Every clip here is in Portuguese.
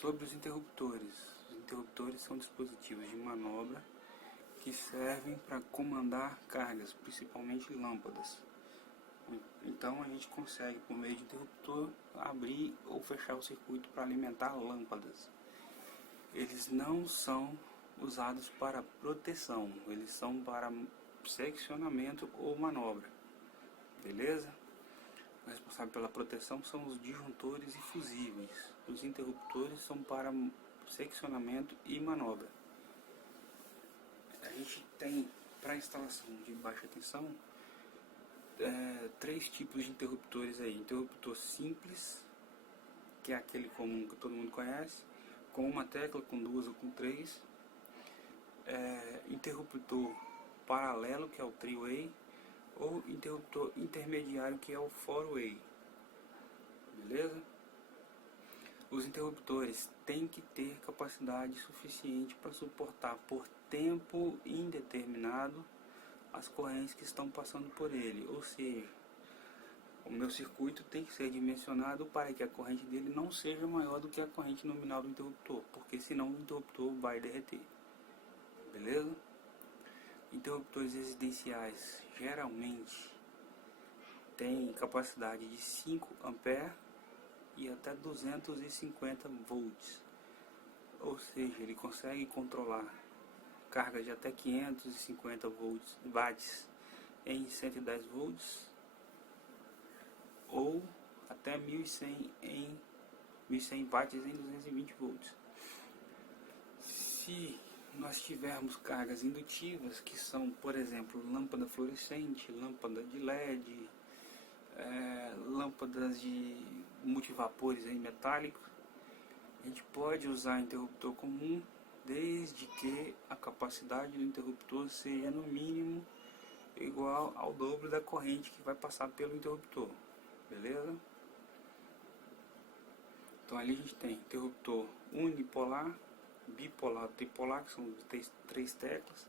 Sobre os interruptores. Os interruptores são dispositivos de manobra que servem para comandar cargas, principalmente lâmpadas. Então a gente consegue, por meio de interruptor, abrir ou fechar o circuito para alimentar lâmpadas. Eles não são usados para proteção, eles são para seccionamento ou manobra. Beleza? O responsável pela proteção são os disjuntores e fusíveis. Os interruptores são para seccionamento e manobra. A gente tem, para instalação de baixa tensão, três tipos de interruptores aí. Interruptor simples, que é aquele comum que todo mundo conhece, com uma tecla, com duas ou com três. Interruptor paralelo, que é o three-way, ou interruptor intermediário, que é o four-way. Beleza? Os interruptores têm que ter capacidade suficiente para suportar por tempo indeterminado as correntes que estão passando por ele. Ou seja, o meu circuito tem que ser dimensionado para que a corrente dele não seja maior do que a corrente nominal do interruptor, porque senão o interruptor vai derreter. Beleza? Interruptores residenciais geralmente têm capacidade de 5 A e até 250 volts. Ou seja, ele consegue controlar carga de até 550 watts em 110 volts ou até 1100 watts em 220 volts. Se nós tivermos cargas indutivas, que são, por exemplo, lâmpada fluorescente, lâmpada de LED, lâmpadas de multivapores metálicos, a gente pode usar interruptor comum, desde que a capacidade do interruptor seja no mínimo igual ao dobro da corrente que vai passar pelo interruptor. Beleza? Então ali a gente tem interruptor unipolar, bipolar, tripolar, que são três teclas,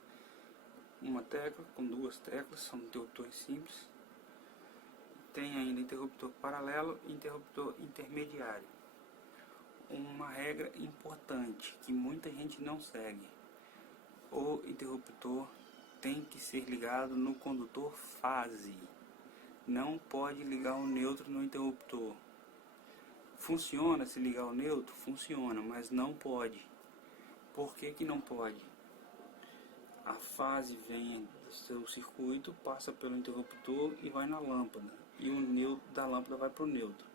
uma tecla com duas teclas, são interruptores simples. Tem ainda interruptor paralelo e interruptor intermediário. Uma regra importante que muita gente não segue: o interruptor tem que ser ligado no condutor fase. Não pode ligar o neutro no interruptor. Funciona se ligar o neutro? Funciona, mas não pode. Por que que não pode? A fase vem do seu circuito, passa pelo interruptor e vai na lâmpada. E o neutro da lâmpada vai para o neutro.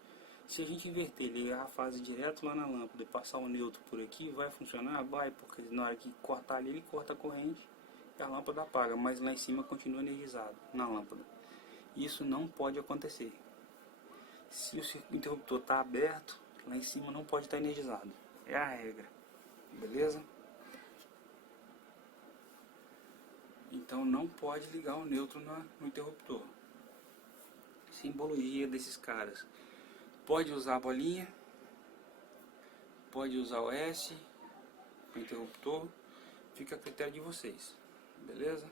Se a gente inverter, ligar a fase direto lá na lâmpada e passar o neutro por aqui, vai funcionar? Vai, porque na hora que cortar ali, ele corta a corrente e a lâmpada apaga, mas lá em cima continua energizado na lâmpada. Isso não pode acontecer. Se o interruptor está aberto, lá em cima não pode estar energizado. É a regra. Beleza? Então não pode ligar o neutro no interruptor. Simbologia desses caras: pode usar a bolinha, pode usar o S, o interruptor, fica a critério de vocês. Beleza?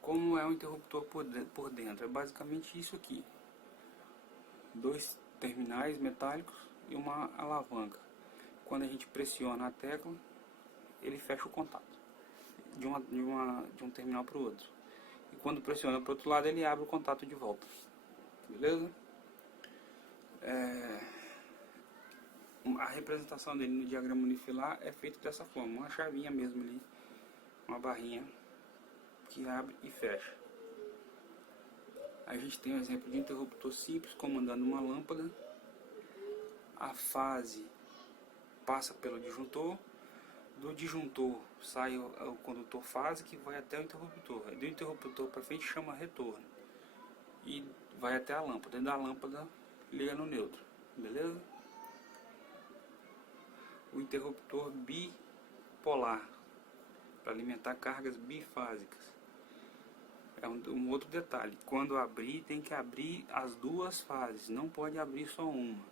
Como é um interruptor por dentro? É basicamente isso aqui: dois terminais metálicos e uma alavanca. Quando a gente pressiona a tecla, ele fecha o contato de um terminal para o outro. E quando pressiona para o outro lado, ele abre o contato de volta. Beleza? A representação dele no diagrama unifilar é feita dessa forma: uma chavinha mesmo ali, uma barrinha que abre e fecha. A gente tem um exemplo de interruptor simples comandando uma lâmpada. A fase passa pelo disjuntor. Do disjuntor sai o condutor fase, que vai até o interruptor. Do interruptor para frente chama retorno e vai até a lâmpada. Da lâmpada liga no neutro. Beleza? O interruptor bipolar, para alimentar cargas bifásicas. É um outro detalhe: quando abrir, tem que abrir as duas fases, não pode abrir só uma.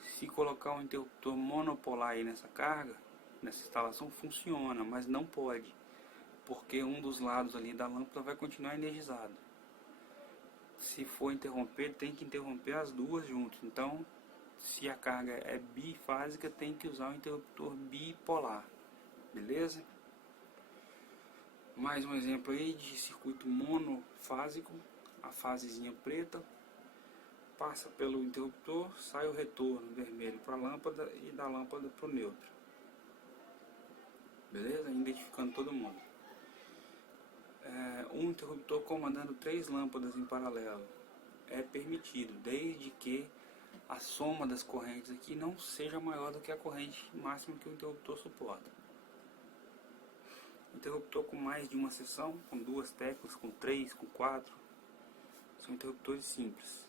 Se colocar um interruptor monopolar aí nessa carga, nessa instalação, funciona, mas não pode, porque um dos lados ali da lâmpada vai continuar energizado. Se for interromper, tem que interromper as duas juntas. Então, Se a carga é bifásica, tem que usar o interruptor bipolar, beleza? Mais um exemplo aí de circuito monofásico, a fasezinha preta passa pelo interruptor, sai o retorno vermelho para a lâmpada e da lâmpada para o neutro, beleza? Identificando todo mundo. Um interruptor comandando 3 lâmpadas em paralelo é permitido, desde que a soma das correntes aqui não seja maior do que a corrente máxima que o interruptor suporta. Interruptor com mais de uma seção, com 2 teclas, com 3, com 4, são interruptores simples.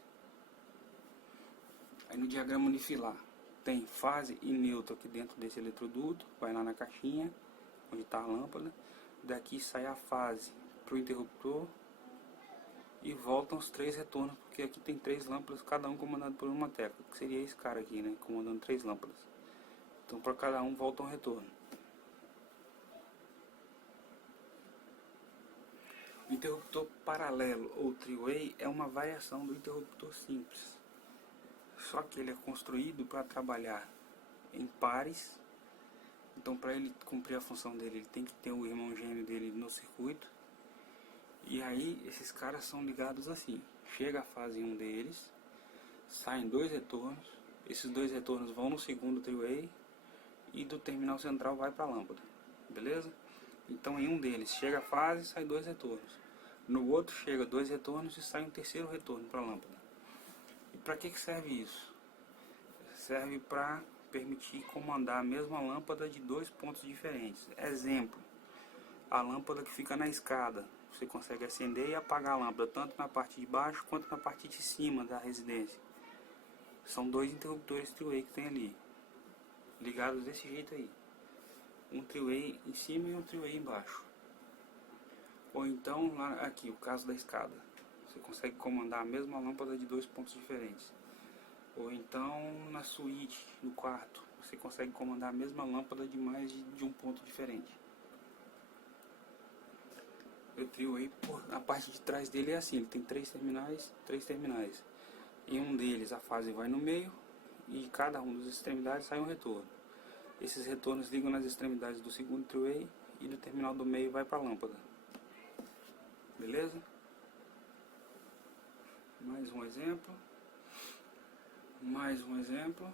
Aí no diagrama unifilar tem fase e neutro aqui dentro desse eletroduto, vai lá na caixinha onde está a lâmpada, daqui sai a fase para o interruptor e voltam os 3 retornos, porque aqui tem 3 lâmpadas, cada um comandado por uma tecla, que seria esse cara aqui, né, comandando 3 lâmpadas. Então para cada um volta um retorno. O interruptor paralelo ou three-way é uma variação do interruptor simples, só que ele é construído para trabalhar em pares. Então para ele cumprir a função dele, ele tem que ter o irmão gêmeo dele no circuito. E aí esses caras são ligados assim, chega a fase em um deles, saem 2 retornos, esses 2 retornos vão no segundo three-way e do terminal central vai para a lâmpada, beleza? Então em um deles chega a fase e sai 2 retornos, no outro chega 2 retornos e sai um terceiro retorno para a lâmpada. E para que serve isso? Serve para permitir comandar a mesma lâmpada de 2 pontos diferentes. Exemplo, a lâmpada que fica na escada, você consegue acender e apagar a lâmpada tanto na parte de baixo quanto na parte de cima da residência. São 2 interruptores three-way que tem ali, ligados desse jeito aí, um three-way em cima e um three-way embaixo. Ou então lá aqui, o caso da escada, você consegue comandar a mesma lâmpada de 2 pontos diferentes. Ou então na suíte, no quarto, você consegue comandar a mesma lâmpada de mais de um ponto diferente. O three-way, a parte de trás dele é assim, ele tem 3 terminais. Em um deles a fase vai no meio e cada um das extremidades sai um retorno. Esses retornos ligam nas extremidades do segundo three-way e do terminal do meio vai para a lâmpada. Beleza? Mais um exemplo. Mais um exemplo.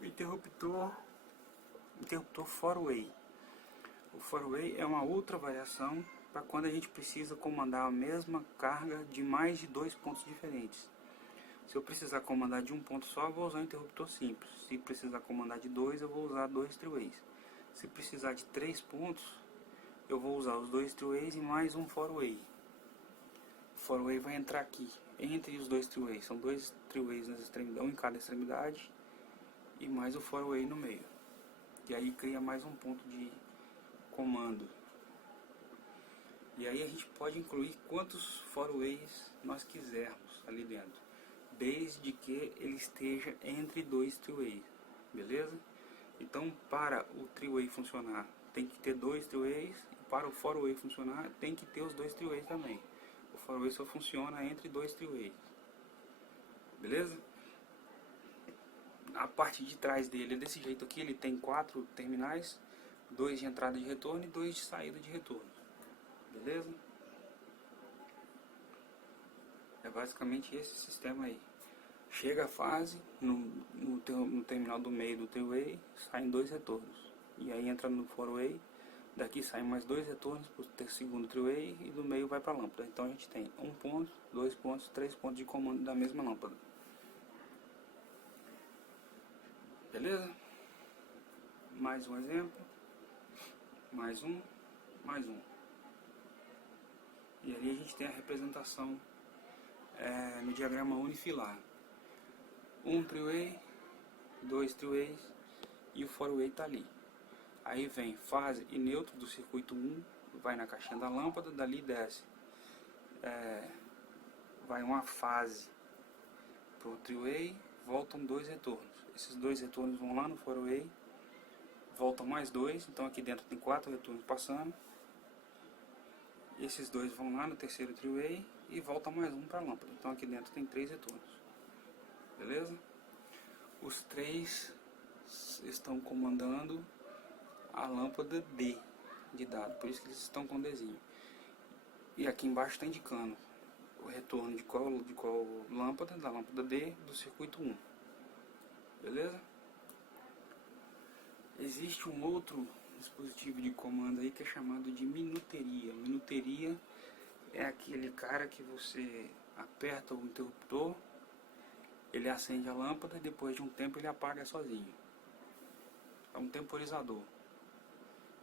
Interruptor four-way. O four-way é uma outra variação para quando a gente precisa comandar a mesma carga de mais de 2 pontos diferentes. Se eu precisar comandar de um ponto só, eu vou usar um interruptor simples. Se precisar comandar de 2, eu vou usar 2 three-ways. Se precisar de 3 pontos, eu vou usar os 2 three-ways e mais um four-way. O four-way vai entrar aqui, entre os 2 three-ways. São 2 three-ways nas extremidades, um em cada extremidade, e mais o four-way no meio. E aí cria mais um ponto de comando. E aí a gente pode incluir quantos four-ways nós quisermos ali dentro, desde que ele esteja entre 2 three-ways, beleza? Então para o three-way funcionar tem que ter 2 three-ways, e para o four-way funcionar tem que ter os 2 three-ways também. O four-way só funciona entre 2 three-ways, beleza? A parte de trás dele é desse jeito aqui, ele tem 4 terminais, 2 de entrada de retorno e 2 de saída de retorno, beleza? É basicamente esse sistema aí. Chega a fase, no terminal do meio do three-way, saem 2 retornos. E aí entra no four-way, daqui saem mais 2 retornos para o segundo three-way e do meio vai para a lâmpada. Então a gente tem 1 ponto, 2 pontos, 3 pontos de comando da mesma lâmpada. Beleza? Mais um exemplo. Mais um. Mais um. E ali a gente tem a representação no diagrama unifilar. Um three-way, 2 three-ways e o four-way está ali. Aí vem fase e neutro do circuito 1, vai na caixinha da lâmpada, dali desce. Vai uma fase para o three-way, voltam 2 retornos. Esses 2 retornos vão lá no four-way, voltam mais 2, então aqui dentro tem 4 retornos passando. Esses 2 vão lá no terceiro three-way e volta mais um para a lâmpada. Então aqui dentro tem 3 retornos. beleza? Os três estão comandando a lâmpada D de dado, por isso que eles estão com Dzinho. E aqui embaixo está indicando o retorno de qual lâmpada, da lâmpada D do circuito 1, beleza? Existe um outro dispositivo de comando aí que é chamado de minuteria. Minuteria é aquele cara que você aperta o interruptor, ele acende a lâmpada e depois de um tempo ele apaga sozinho. É um temporizador.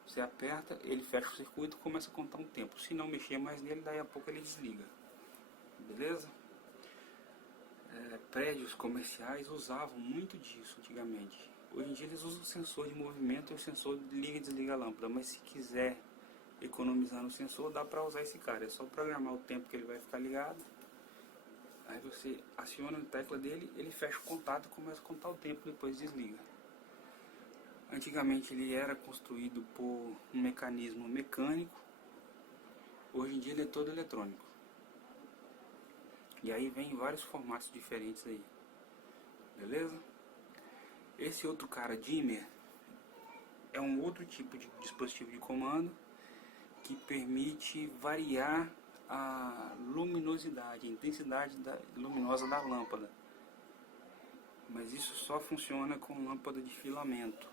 Você aperta, ele fecha o circuito e começa a contar um tempo. Se não mexer mais nele, daí a pouco ele desliga. Beleza? Prédios comerciais usavam muito disso antigamente. Hoje em dia eles usam o sensor de movimento e o sensor liga e desliga a lâmpada. Mas se quiser economizar no sensor, dá pra usar esse cara. É só programar o tempo que ele vai ficar ligado. Aí você aciona a tecla dele, ele fecha o contato e começa a contar o tempo, depois desliga. Antigamente ele era construído por um mecanismo mecânico. Hoje em dia ele é todo eletrônico. E aí vem vários formatos diferentes aí. Beleza? Esse outro cara, dimmer, é um outro tipo de dispositivo de comando que permite variar a luminosidade, a intensidade luminosa da lâmpada. Mas isso só funciona com lâmpada de filamento,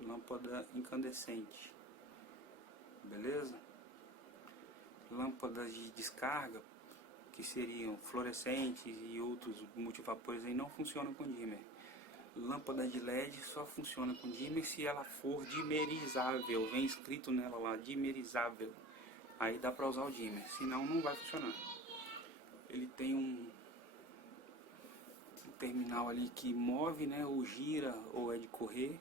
lâmpada incandescente. Beleza? Lâmpadas de descarga, que seriam fluorescentes e outros multivapores aí, não funcionam com dimmer. Lâmpada de LED só funciona com dimmer se ela for dimerizável, vem escrito nela lá, dimerizável. Aí dá pra usar o dimmer, senão não vai funcionar. Ele tem um terminal ali que move, né, ou gira, ou é de correr,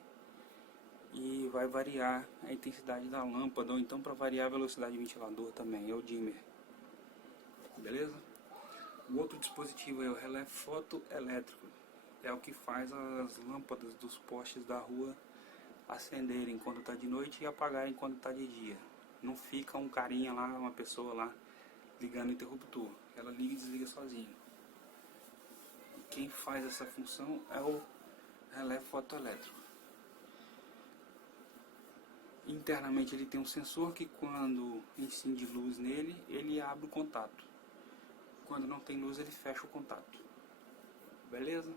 e vai variar a intensidade da lâmpada, ou então para variar a velocidade do ventilador também, é o dimmer. Beleza? O outro dispositivo é o relé fotoelétrico. É o que faz as lâmpadas dos postes da rua acenderem quando está de noite e apagarem quando está de dia. Não fica um carinha lá, uma pessoa lá ligando o interruptor. Ela liga e desliga sozinha. E quem faz essa função é o relé fotoelétrico. Internamente ele tem um sensor que quando incide luz nele, ele abre o contato. Quando não tem luz, ele fecha o contato. Beleza?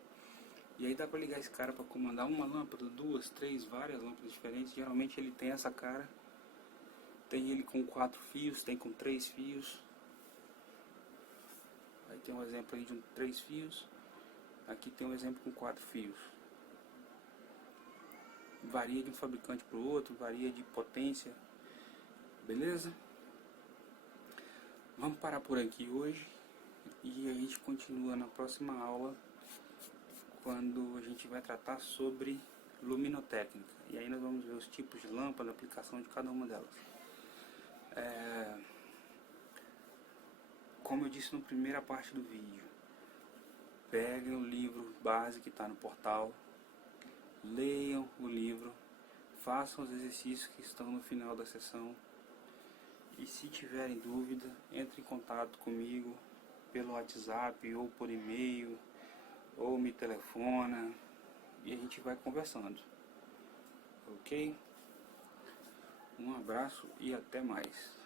E aí dá pra ligar esse cara pra comandar uma lâmpada, duas, três, várias lâmpadas diferentes. Geralmente ele tem essa cara. Tem ele com 4 fios, tem com 3 fios. Aí tem um exemplo aí de 3 fios. Aqui tem um exemplo com 4 fios. Varia de um fabricante para o outro, varia de potência. Beleza? Vamos parar por aqui hoje. E a gente continua na próxima aula, quando a gente vai tratar sobre luminotécnica. E aí nós vamos ver os tipos de lâmpada, a aplicação de cada uma delas. Como eu disse na primeira parte do vídeo, peguem o livro base que está no portal, leiam o livro, façam os exercícios que estão no final da sessão. E se tiverem dúvida, entre em contato comigo pelo WhatsApp ou por e-mail, ou me telefona e a gente vai conversando. Ok? Um abraço e até mais.